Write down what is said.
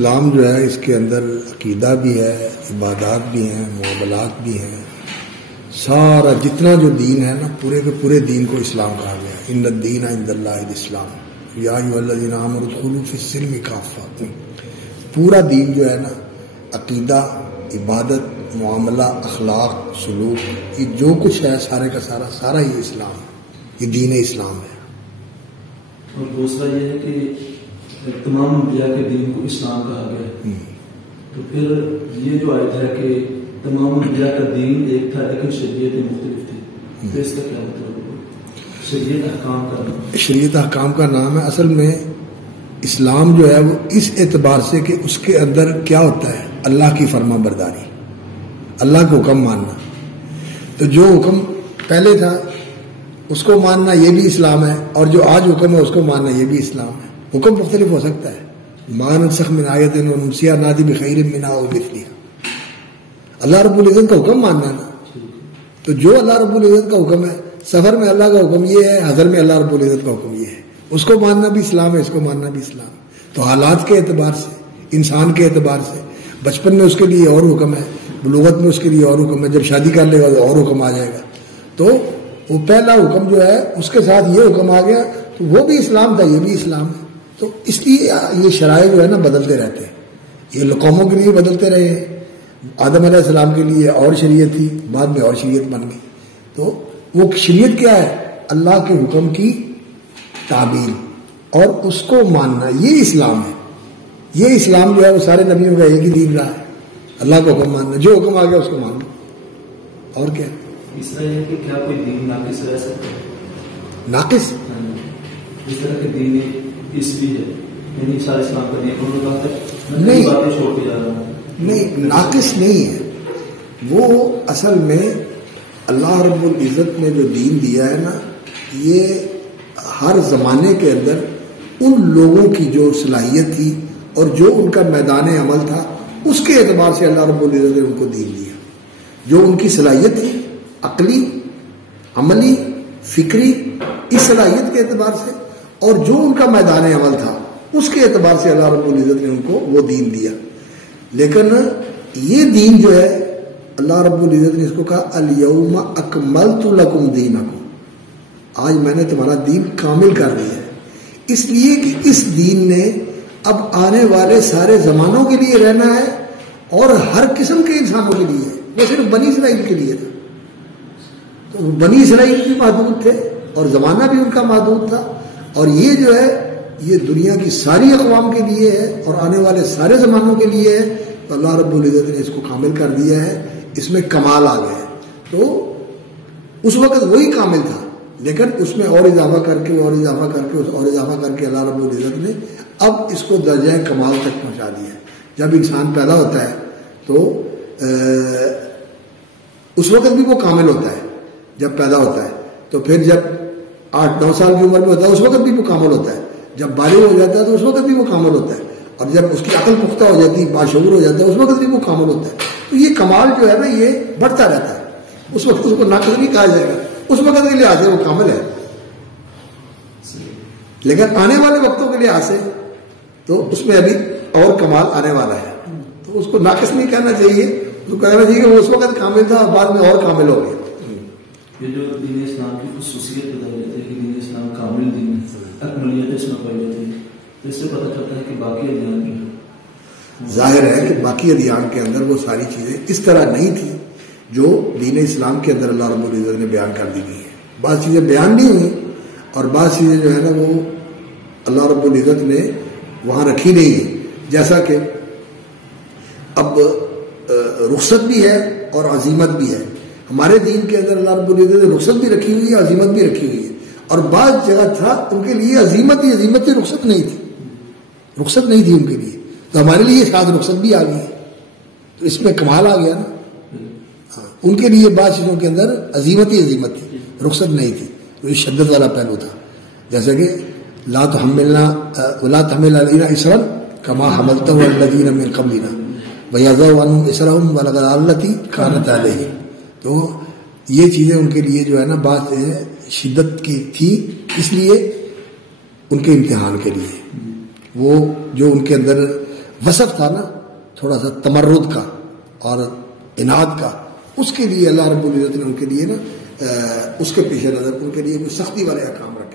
اسلام جو ہے اس کے اندر عقیدہ بھی ہے، عبادات بھی ہیں، معاملات بھی ہیں، سارا جتنا جو دین ہے نا پورے کے پورے دین کو اسلام کہا گیا. ان الدین عند اللہ الاسلام یا ایھا الذین آمنوا ادخلوا فی السلم کافۃ. پورا دین جو ہے نا عقیدہ، عبادت، معاملہ، اخلاق، سلوک، یہ جو کچھ ہے سارے کا سارا ہی اسلام ہے. یہ دین اسلام ہے. اور دوسرا یہ ہے کہ تمام انبیاء کے دین کو اسلام کہا گیا ہے. تو پھر یہ جو آیت ہے کہ تمام انبیاء کا دین ایک تھا لیکن شریعتیں مختلف تھی، تو اس کا کیا مطلب ہے؟ شریعت احکام کا نام، شریعت احکام کا نام ہے. اصل میں اسلام جو ہے وہ اس اعتبار سے کہ اس کے اندر کیا ہوتا ہے، اللہ کی فرما برداری، اللہ کا حکم ماننا. تو جو حکم پہلے تھا اس کو ماننا یہ بھی اسلام ہے، اور جو آج حکم ہے اس کو ماننا یہ بھی اسلام ہے. حکم مختلف ہو سکتا ہے، ما ننسخ من آیۃ وننسیھا نأتی بخیر منھا او مثلھا. اللہ رب العزت کا حکم ماننا ہے نا. تو جو اللہ رب العزت کا حکم ہے، سفر میں اللہ کا حکم یہ ہے، حضر میں اللہ رب العزت کا حکم یہ ہے، اس کو ماننا بھی اسلام ہے، اس کو ماننا بھی اسلام. تو حالات کے اعتبار سے، انسان کے اعتبار سے، بچپن میں اس کے لیے اور حکم ہے، بلوغت میں اس کے لیے اور حکم ہے، جب شادی کر لے گا تو اور حکم آ جائے گا. تو وہ پہلا حکم جو ہے اس کے ساتھ یہ حکم آ گیا تو وہ بھی اسلام تھا، یہ بھی اسلام ہے. تو اس لیے یہ شرائع جو ہے نا بدلتے رہتے ہیں. یہ قوموں کے لیے بدلتے رہے ہیں. آدم علیہ السلام کے لیے اور شریعت تھی، بعد میں اور شریعت بن گئی. تو وہ شریعت کیا ہے؟ اللہ کے حکم کی تعمیل اور اس کو ماننا، یہ اسلام ہے. یہ اسلام جو ہے وہ سارے نبیوں کا ایک ہی دین رہا ہے، اللہ کا حکم ماننا، جو حکم آ گیا اس کو ماننا. اور کیا اس طرح ہے کہ کیا کوئی دین ناقص رہ سکتا ہے؟ ناقص اس طرح کے دین اس بھی ہے، یعنی سارے اسلام کا دین نہیں، باتیں چھوڑ کے جا رہا ہوں. نہیں، ناقص نہیں ہے. وہ اصل میں اللہ رب العزت نے جو دین دیا ہے نا، یہ ہر زمانے کے اندر ان لوگوں کی جو صلاحیت تھی اور جو ان کا میدان عمل تھا اس کے اعتبار سے اللہ رب العزت نے ان کو دین دیا. جو ان کی صلاحیت تھی عقلی، عملی، فکری، اس صلاحیت کے اعتبار سے، اور جو ان کا میدان عمل تھا اس کے اعتبار سے اللہ رب العزت نے ان کو وہ دین دیا. لیکن یہ دین جو ہے اللہ رب العزت نے اس کو کہا الیوم اکملت لکم دینکم، آج میں نے تمہارا دین کامل کر دیا ہے. اس لیے کہ اس دین نے اب آنے والے سارے زمانوں کے لیے رہنا ہے اور ہر قسم کے انسانوں کے لیے. وہ صرف بنی اسرائیل کے لیے تھا، تو بنی اسرائیل بھی محدود تھے اور زمانہ بھی ان کا محدود تھا. اور یہ جو ہے یہ دنیا کی ساری اقوام کے لیے ہے اور آنے والے سارے زمانوں کے لیے ہے. تو اللہ رب العزت نے اس کو کامل کر دیا ہے، اس میں کمال آ گیا ہے. تو اس وقت وہی کامل تھا، لیکن اس میں اور اضافہ کر کے اور اضافہ کر کے اور اضافہ کر کے اللہ رب العزت نے اب اس کو درجہ کمال تک پہنچا دیا ہے. جب انسان پیدا ہوتا ہے تو اس وقت بھی وہ کامل ہوتا ہے جب پیدا ہوتا ہے. تو پھر جب 8-9 سال کی عمر میں ہوتا ہے اس وقت بھی وہ کامل ہوتا ہے. جب بالغ ہو جاتا ہے تو اس وقت بھی وہ کامل ہوتا ہے. اور جب اس کی عقل پختہ ہو جاتی ہے، باشعور ہو جاتا ہے، اس وقت بھی وہ کامل ہوتا ہے. تو یہ کمال جو ہے نا یہ بڑھتا رہتا ہے. اس وقت اس کو ناقص نہیں کہا جائے گا، اس وقت کے لحاظ سے وہ کامل ہے. لیکن آنے والے وقتوں کے لحاظ سے تو اس میں ابھی اور کمال آنے والا ہے. تو اس کو ناقص نہیں کہنا چاہیے، اس کو کہنا چاہیے کہ وہ اس وقت کامل تھا اور بعد میں اور کامل ہو گیا. یہ جو دین اسلام کی خصوصیت بتائی جاتی ہے کہ دین اسلام کامل دین ہے، اکملیت اس میں پائی جاتی ہے، تو اس سے پتہ چلتا ہے کہ باقی ادیان بھی ظاہر ہے کہ باقی ادیان کے اندر وہ ساری چیزیں اس طرح نہیں تھی جو دین اسلام کے اندر اللہ رب العزت نے بیان کر دی گئی ہے. بعض چیزیں بیان نہیں ہوئی اور بعض چیزیں جو ہے نا وہ اللہ رب العزت نے وہاں رکھی نہیں ہے. جیسا کہ اب رخصت بھی ہے اور عزیمت بھی ہے. ہمارے دین کے اندر اللہ رب العزت نے رخصت بھی رکھی ہوئی ہے، عزیمت بھی رکھی ہوئی ہے. اور بعض جگہ تھا ان کے لیے عزیمت ہی رخصت نہیں تھی، رخصت نہیں تھی ان کے لیے. تو ہمارے لیے ساتھ رخصت بھی آ گئی ہے، تو اس میں کمال آ گیا نا. ان کے لیے بعض چیزوں کے اندر عزیمت ہی تھی، رخصت نہیں تھی. تو یہ شدت والا پہلو تھا. جیسے کہ لا تحمل علینا اسرا کما حملته الذین من قبلنا ویضع عنہم اسرهم والاغلال التی کانت علیہم. تو یہ چیزیں ان کے لیے جو ہے نا بات شدت کی تھی، اس لیے ان کے امتحان کے لیے وہ جو ان کے اندر وصف تھا نا تھوڑا سا تمرد کا اور اناد کا، اس کے لیے اللہ رب العزت نے ان کے لیے نا اس کے پیش نظر ان کے لیے کوئی سختی والے احکام رکھے۔